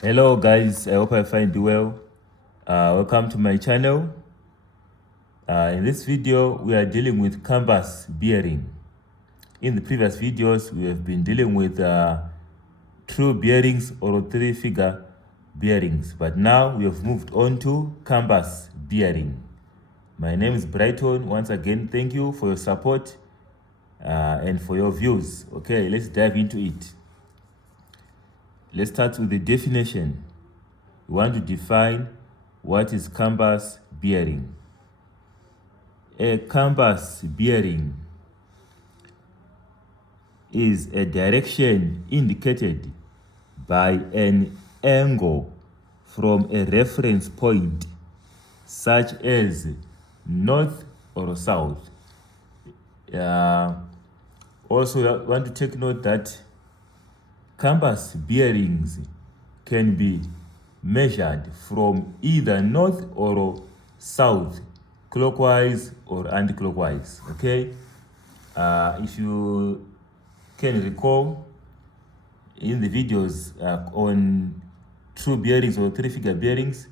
Hello guys, I hope I find you well. Welcome to my channel. In this video, we are dealing with canvas bearing. In the previous videos, we have been dealing with true bearings or three-figure bearings, but now we have moved on to canvas bearing. My name is Brighton. Once again, thank you for your support and for your views. Okay, let's dive into it. Let's start with the definition. We want to define what is canvas bearing. A canvas bearing is a direction indicated by an angle from a reference point, such as north or south. Also, I want to take note that canvas bearings can be measured from either north or south, clockwise or anti-clockwise. Okay, if you can recall in the videos on true bearings or three-figure bearings,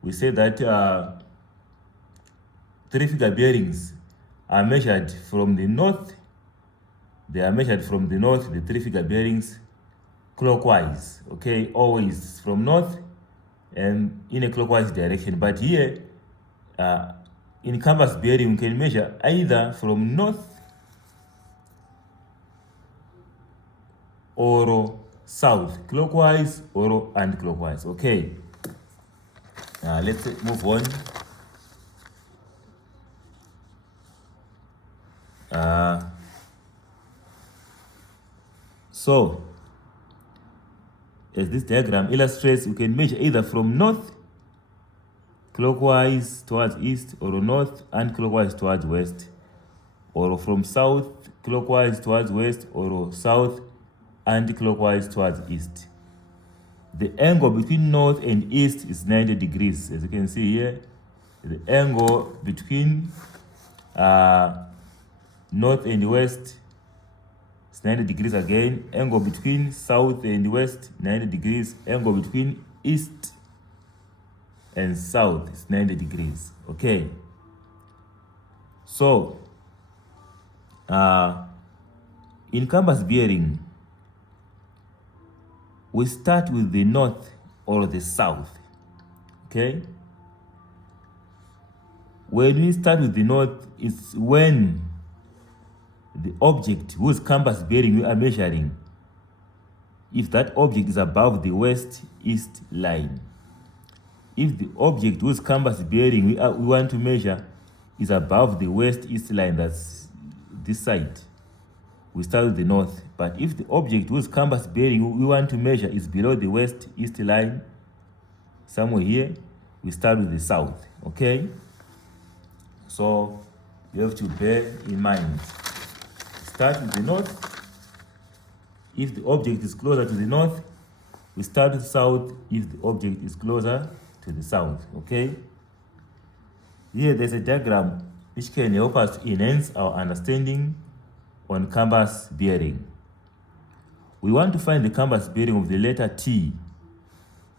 we say that three-figure bearings are measured from the north. They are measured from the north, the three-figure bearings, clockwise. Okay, always from north and in a clockwise direction. But here, in canvas bearing, we can measure either from north or south, clockwise or anti-clockwise. Okay, let's move on. So, as this diagram illustrates, you can measure either from north clockwise towards east, or north and clockwise towards west, or from south clockwise towards west, or south anti-clockwise towards east. The angle between north and east is 90 degrees. As you can see here, the angle between north and west is 90 degrees again. Angle between south and west, 90 degrees. Angle between east and south is 90 degrees. Okay, so in canvas bearing, we start with the north or the south. Okay, when we start with the north, it's when the object whose canvas bearing we are measuring, if that object is above the west-east line. If the object whose canvas bearing we want to measure is above the west-east line, that's this side, we start with the north. But if the object whose canvas bearing we want to measure is below the west-east line, somewhere here, we start with the south. Okay, so you have to bear in mind, start with the north. If the object is closer to the north, we start with south. If the object is closer to the south. Okay, here there's a diagram which can help us to enhance our understanding on canvas bearing. We want to find the canvas bearing of the letter T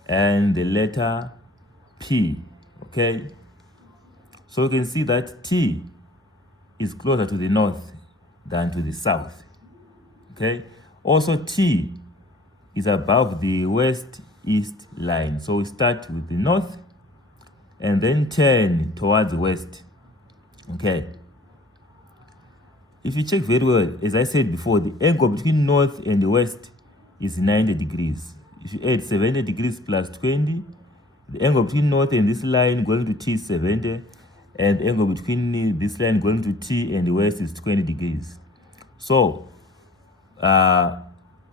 and the letter P. Okay, so you can see that T is closer to the north than to the south. Okay, also T is above the west-east line, so we start with the north and then turn towards the west. Okay, if you check very well, as I said before, the angle between north and the west is 90 degrees. If you add 70 degrees plus 20, the angle between north and this line going to T is 70, and the angle between this line going to T and the west is 20 degrees. So,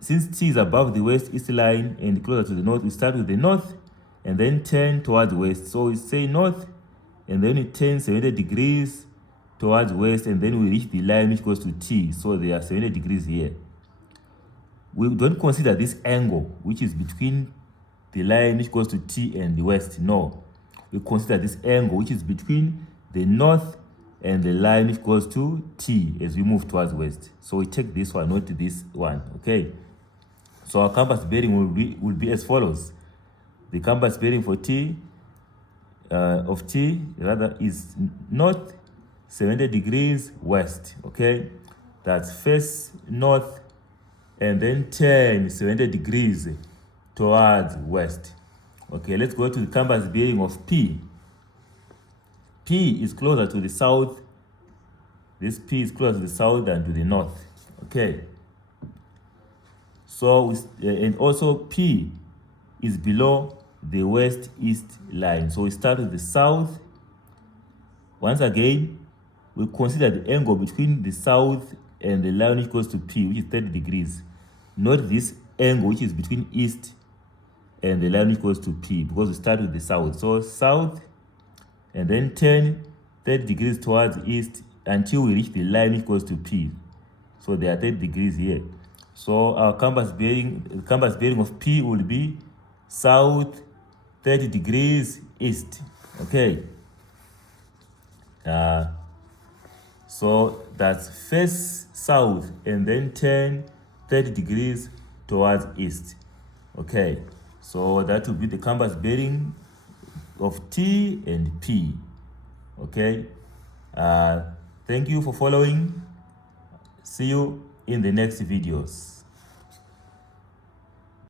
since T is above the west-east line and closer to the north, we start with the north and then turn towards west. So we say north, and then we turn 70 degrees towards west, and then we reach the line which goes to T. So there are 70 degrees here. We don't consider this angle, which is between the line which goes to T and the west. No, we consider this angle, which is between the north and the line which goes to T as we move towards west. So we take this one, not this one. Okay, so our canvas bearing will be as follows. the compass bearing for T of T rather is north 70 degrees west. Okay, that's face north and then turn 70 degrees towards west. Okay, let's go to the compass bearing of P. P is closer to the south. This P is closer to the south than to the north. Okay, so and also P is below the west-east line. So we start with the south. Once again, we consider the angle between the south and the line which goes to P, which is 30 degrees. Not this angle which is between east and the line which goes to P, because we start with the south. So south, and then turn 30 degrees towards east until we reach the line which goes to P. So there are 30 degrees here. So our compass bearing of P will be south 30 degrees east. Okay. So that's face south and then turn 30 degrees towards east. Okay. So that will be the compass bearing of T and P. Okay. Thank you for following. See you in the next videos.